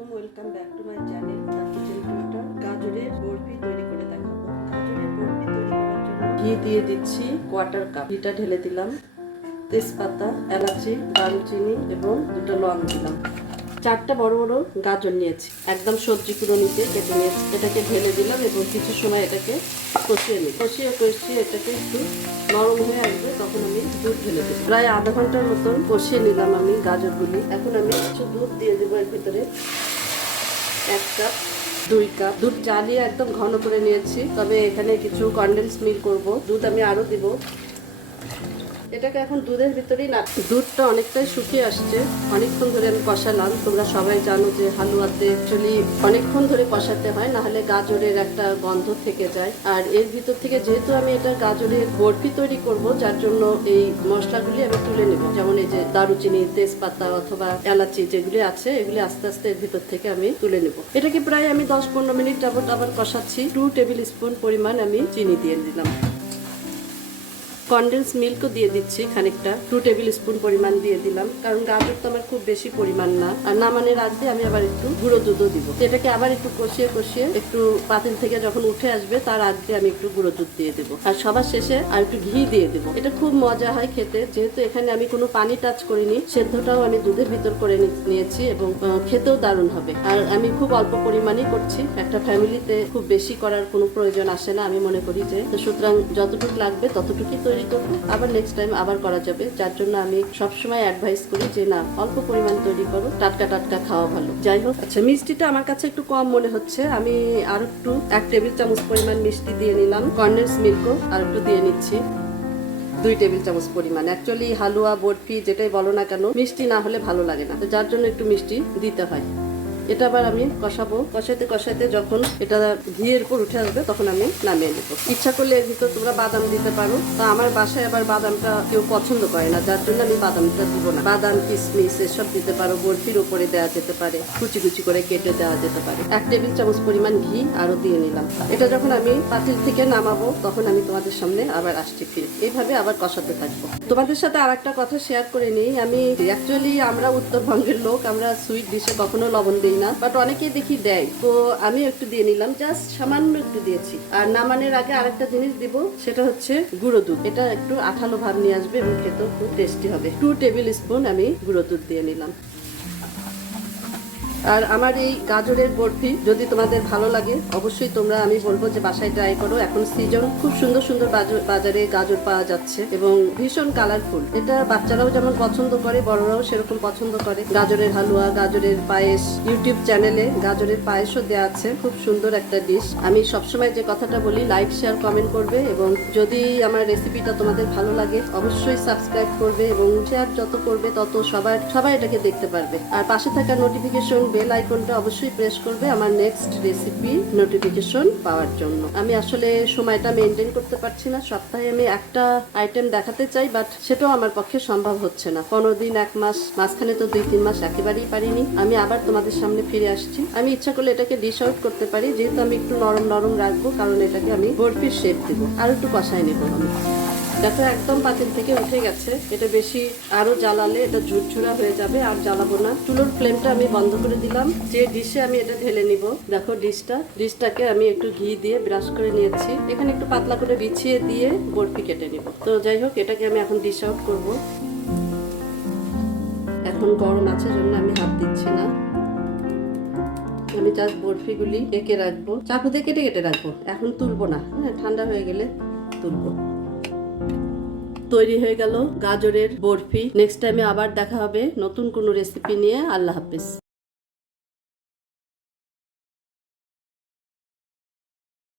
আলাইকুম, welcome back to my channel kitchen Twitter. গাজরের বরফি তৈরি করে দেখাবো। গাজরের বরফি তৈরি করার জন্য ঘি দিয়ে দিচ্ছি কোয়ার্টার কাপ। ঘিটা ঢেলে দিলাম, তেজপাতা, এলাচি, দারুচিনি এবং দুটো লং দিলাম। 4টা বড় বড় গাজর নিয়েছি, একদম সবজি কুড়োনিতে কেটে নিয়েছি। এটাকে ঢেলে দিলাম এবং কিছু সময় এটাকে কষিয়ে নিই। কষিয়ে এটাকে একটু নরম হয়ে আসবে, তখন আমি দুধ ঢেলে দিই। প্রায় আধা ঘন্টার মতন কষিয়ে নিলাম আমি গাজরগুলি। এখন আমি কিছু দুধ দিয়ে দেবো এর ভিতরে। 1 কাপ 2 কাপ দুধ জ্বালিয়ে একদম ঘন করে নিয়েছি, তবে এখানে কিছু কনডেন্স মিল্ক করব। দুধ আমি আরও দিব। এটাকে এখন দুধের ভিতরেই না, দুধটা অনেকটাই শুকিয়ে আসছে। অনেকক্ষণ ধরে আমি কষালাম। তোমরা সবাই জানো যে হালুয়াতে অ্যাকচুয়ালি অনেকক্ষণ ধরে কষাতে হয়, না হলে গাজরের একটা গন্ধ থেকে যায়। আর এর ভিতর থেকে যেহেতু আমি এটা গাজরের বরফি তৈরি করব, যার জন্য এই মশলাগুলি আমি তুলে নেব। যেমন এই যে দারুচিনি, তেজপাতা অথবা এলাচি যেগুলি আছে, এগুলি আস্তে আস্তে এর ভিতর থেকে আমি তুলে নেব। এটাকে প্রায় আমি 10-15 মিনিট যাবত আবার কষাচ্ছি। 2 টেবিল স্পুন পরিমাণ আমি চিনি দিয়ে দিলাম। কনডেন্স মিল্কও দিয়ে দিচ্ছি খানিকটা, 2 টেবিল স্পুন পরিমাণ দিয়ে দিলাম, কারণ গাজর তো আমার খুব বেশি পরিমাণ না। আর নামানোর আগে আমি আবার একটু গুঁড়ো দুধও দিব। এটাকে আবার একটু কষিয়ে একটু পাতিল থেকে যখন উঠে আসবে তার আগে আমি একটু গুঁড়ো দুধ দিয়ে দেবো। আর সবার শেষে আর একটু ঘি দিয়ে দেবো। এটা খুব মজা হয় খেতে, যেহেতু এখানে আমি কোনো পানি টাচ করিনি। সেদ্ধটাও আমি দুধের ভিতর করে নিয়েছি এবং খেতেও দারুণ হবে। আর আমি খুব অল্প পরিমাণই করছি। একটা ফ্যামিলিতে খুব বেশি করার কোনো প্রয়োজন আসে না, আমি মনে করি যে। সুতরাং যতটুকু লাগবে ততটুকুই তৈরি করবো, আবার নেক্সট টাইম আবার করা যাবে। যার জন্য আমি সবসময় অ্যাডভাইস করি যে না, অল্প পরিমাণ তৈরি করো, টাটকা খাওয়া ভালো। যাই হোক, আচ্ছা, মিষ্টিটা আমার কাছে একটু কম মনে হচ্ছে। আমি আর একটু 1 টেবিল চামচ পরিমাণ মিষ্টি দিয়ে নিলাম। কনডেন্স মিল্কও আর একটু দিয়ে নিচ্ছি, 2 টেবিল চামচ পরিমাণ। অ্যাকচুয়ালি হালুয়া, বরফি যেটাই বলো না কেন, মিষ্টি না হলে ভালো লাগে না, যার জন্য একটু মিষ্টি দিতে হয়। এটা আবার আমি কষাবো। কষাইতে যখন এটা ঘিয়ের উপর উঠে আসবে তখন আমি নামিয়ে নেবো। ইচ্ছা করলে এর ভিতর তোমরা বাদাম দিতে পারো, তা আমার বাসায় আবার বাদামটা কেউ পছন্দ করে না, যার জন্য আমি বাদামটা দিব না। বাদাম, কিশমিশ এসব দিতে পারো, বরফির উপরে দেওয়া যেতে পারে, কুচি করে কেটে দেওয়া যেতে পারে। 1 টেবিল চামচ পরিমাণ ঘি আরো দিয়ে নিলাম। এটা যখন আমি পাতিল থেকে নামাবো তখন আমি তোমাদের সামনে আবার আসছি ফিরে। এইভাবে আবার কষাতে থাকবো। তোমাদের সাথে আর একটা কথা শেয়ার করে নিই। আমি অ্যাকচুয়ালি আমরা উত্তরবঙ্গের লোক, আমরা সুইট ডিশে কখনো লবণ দিই না, বাট অনেকেই দেখি দেয়, তো আমি একটু দিয়ে নিলাম, জাস্ট সামান্য একটু দিয়েছি। আর নামানোর আগে আরেকটা জিনিস দিব, সেটা হচ্ছে গুঁড়ো দুধ। এটা একটু আঠালো ভাব নিয়ে আসবে এবং খেতেও খুব টেস্টি হবে। 2 টেবিল স্পুন আমি গুঁড়ো দুধ দিয়ে নিলাম। আর আমার এই গাজরের বরফি যদি তোমাদের ভালো লাগে, অবশ্যই তোমরা, আমি বলবো যে বাসায় ট্রাই করো। এখন সিজন, খুব সুন্দর বাজারে গাজর পাওয়া যাচ্ছে এবং ভীষণ কালারফুল। এটা বাচ্চারাও যেমন পছন্দ করে, বড়রাও সেরকম পছন্দ করে। গাজরের হালুয়া, গাজরের পায়েস, ইউটিউব চ্যানেলে গাজরের পায়েসও দেওয়া আছে। খুব সুন্দর একটা ডিশ। আমি সবসময় যে কথাটা বলি, লাইক, শেয়ার, কমেন্ট করবে এবং যদি আমার রেসিপিটা তোমাদের ভালো লাগে অবশ্যই সাবস্ক্রাইব করবে এবং শেয়ার যত করবে তত সবাই এটাকে দেখতে পারবে। আর পাশে থাকা নোটিফিকেশন বেল আইকনটা অবশ্যই প্রেস করবে আমার নেক্সট রেসিপি নোটিফিকেশন পাওয়ার জন্য। আমি আসলে সময়টা মেনটেন করতে পারছি না, সপ্তাহে আমি একটা আইটেম দেখাতে চাই, বাট সেটাও আমার পক্ষে সম্ভব হচ্ছে না। 15 দিন, 1 মাস, মাঝখানে তো 2-3 মাস একেবারেই পারিনি। আমি আবার তোমাদের সামনে ফিরে আসছি। আমি ইচ্ছা করলে এটাকে ডিশ আউট করতে পারি, যেহেতু আমি একটু নরম রাখবো, কারণ এটাকে আমি বরফির শেপ দেবো। আর একটু কষাই নেবো আমি। দেখো একদম পাতিল থেকে উঠে গেছে। এটা বেশি আরো জ্বালালে এটা ঝুরঝুরা হয়ে যাবে, আর জ্বালাবো না। চুলোর ফ্লেমটা আমি বন্ধ করে দিলাম। যে ডিশে আমি এটা ঢেলে নিব, দেখো ডিশটাকে আমি একটু ঘি দিয়ে ব্রাশ করে নিয়েছি। এখানে একটু পাতলা করে বিছিয়ে দিয়ে বরফি কেটে নিব। তো যাই হোক, এটাকে আমি এখন ডিশ আউট করব। এখন গরম আছে জন্য আমি হাত দিচ্ছি না। আমি জাস্ট বরফিগুলি কেটে রাখবো, চাকু দিয়ে কেটে রাখবো। এখন তুলবো না, হ্যাঁ, ঠান্ডা হয়ে গেলে তুলবো। তৈরি হয়ে গেল গাজরের বরফি। নেক্সট টাইমে আবার দেখা হবে নতুন কোনো রেসিপি নিয়ে। আল্লাহ হাফেজ।